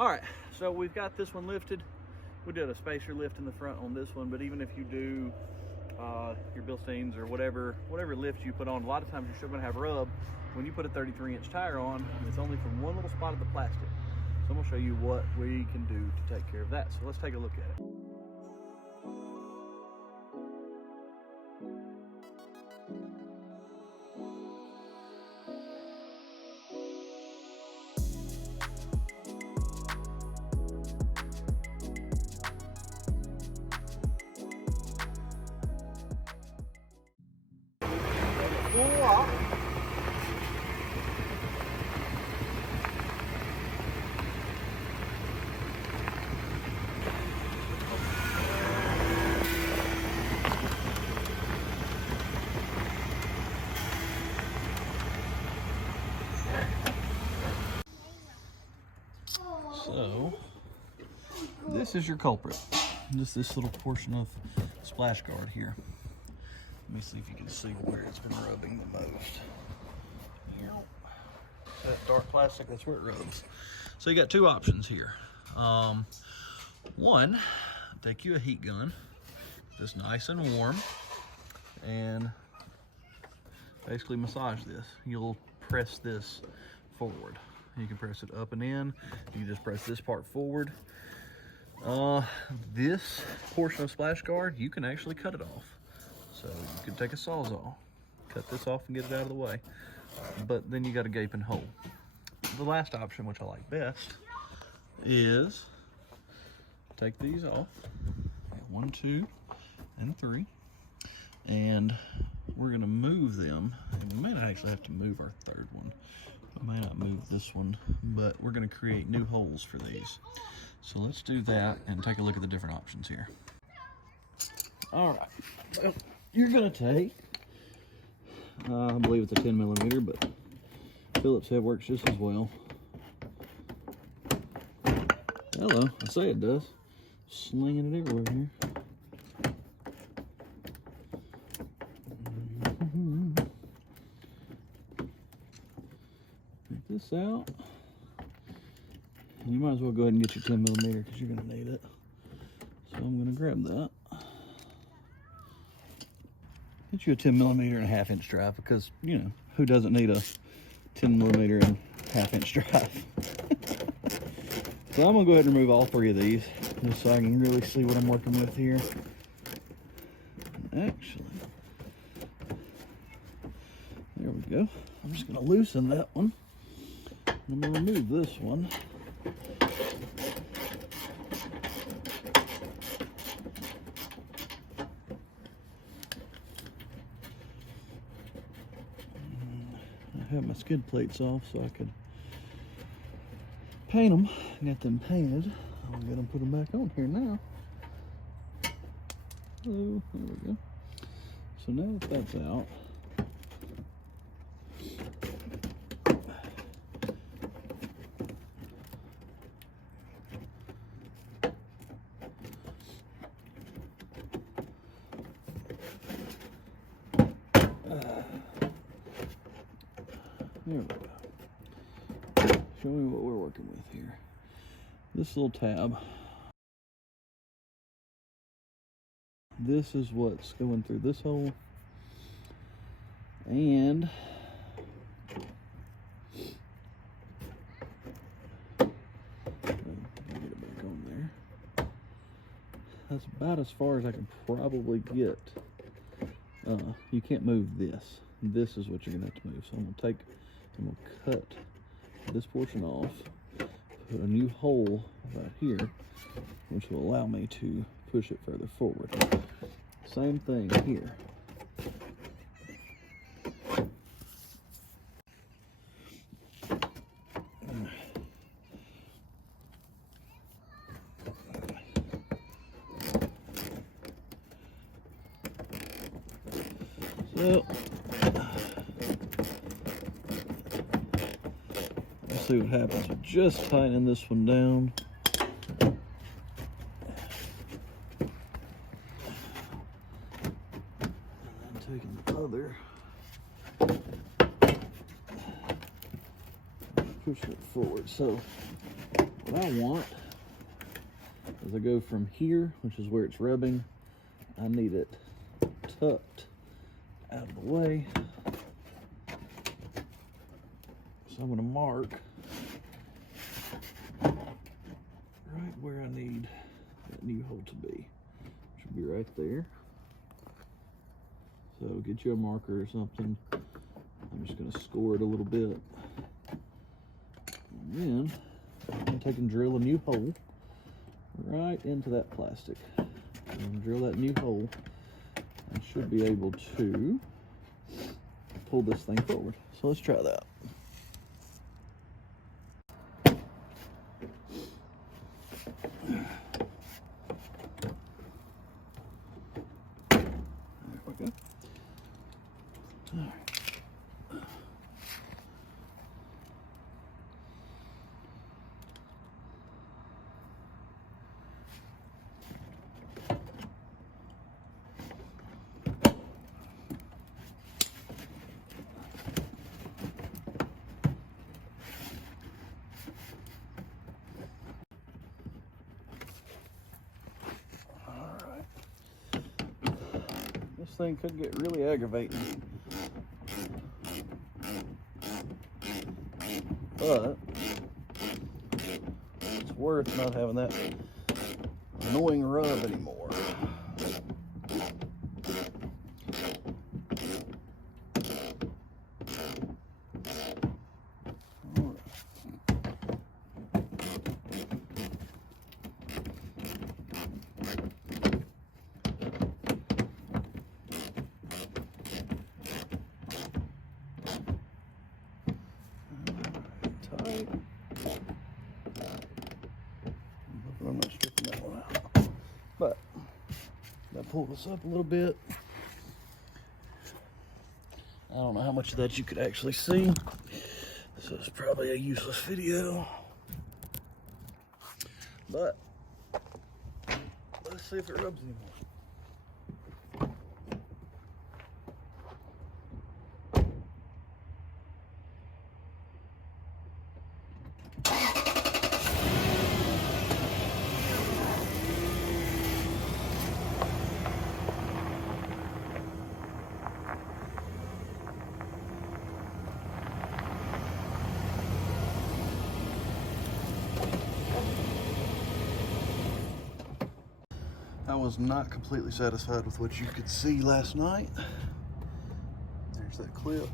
All right, so we've got this one lifted. We did a spacer lift in the front on this one, but even if you do your Bilsteins or whatever lift you put on, a lot of times you're still gonna have rub. When you put a 33-inch tire on, it's only from one little spot of the plastic. So I'm gonna show you what we can do to take care of that. So let's take a look at it. So this is your culprit. Just this little portion of splash guard here. Let me see if you can see where it's been rubbing the most. That dark plastic, that's where it rubs. So you got two options here. One, take you a heat gun, just nice and warm, and basically massage this. You'll press this forward. You can press it up and in. You just press this part forward. This portion of splash guard, you can actually cut it off. So you could take a Sawzall, cut this off and get it out of the way. But then you got a gaping hole. The last option, which I like best, is take these off. 1, 2, and 3. And we're gonna move them. And we may not actually have to move our third one. I may not move this one, but we're gonna create new holes for these. So let's do that and take a look at the different options here. All right, well, you're gonna take, I believe it's a 10mm, but Phillips head works just as well. Hello, I say it does. Slinging it everywhere here. Take this out. And you might as well go ahead and get your 10mm because you're gonna need it. So I'm gonna grab that. Get you a 10mm and a 1/2 inch drive because, you know, who doesn't need a 10mm and 1/2 inch drive? So I'm gonna go ahead and remove all 3 of these just so I can really see what I'm working with here. And actually, there we go. I'm just gonna loosen that one. I'm gonna remove this one. I have my skid plates off so I could paint them. Get them painted. I'll get them, put them back on here now. Hello, there we go. So now that that's out, there we go. Show me what we're working with here. This little tab. This is what's going through this hole. And get it back on there. That's about as far as I can probably get. You can't move this. This is what you're gonna have to move. So I'm gonna cut this portion off, put a new hole right here, which will allow me to push it further forward. Same thing here. So let's see what happens with just tightening this one down. And then taking the other, pushing it forward. So What I want is I go from here, which is where it's rubbing, I need it tucked out of the way. So I'm going to mark right where I need that new hole to be. Should be right there. So get you a marker or something. I'm just going to score it a little bit. And then I'm going to take and drill a new hole right into that plastic. And drill that new hole. I should be able to pull this thing forward. So let's try that. There we go. All right. This thing could get really aggravating, but it's worth not having that annoying rub anymore. Tight. I'm not stripping that one out, but I pull this up a little bit. I don't know how much of that you could actually see, so it's probably a useless video, but let's see if it rubs anymore. I was not completely satisfied with what you could see last night. There's that clip.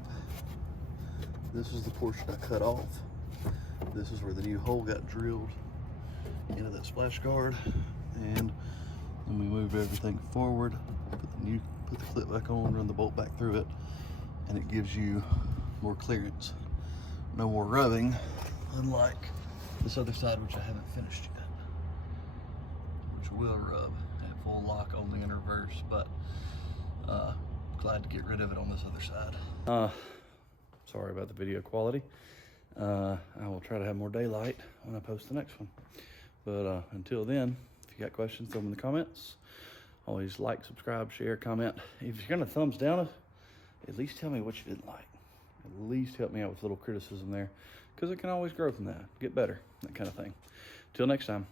This is the portion I cut off. This is where the new hole got drilled into that splash guard. And then we move everything forward, put the clip back on, run the bolt back through it, and it gives you more clearance. No more rubbing, unlike this other side, which I haven't finished yet, which will rub at full lock only in reverse, but glad to get rid of it on this other side. Sorry about the video quality. I will try to have more daylight when I post the next one. But until then, if you got questions, throw them in the comments. Always like, subscribe, share, comment. If you're gonna thumbs down, at least tell me what you didn't like. At least help me out with a little criticism there, because it can always grow from that, get better, that kind of thing. Till next time.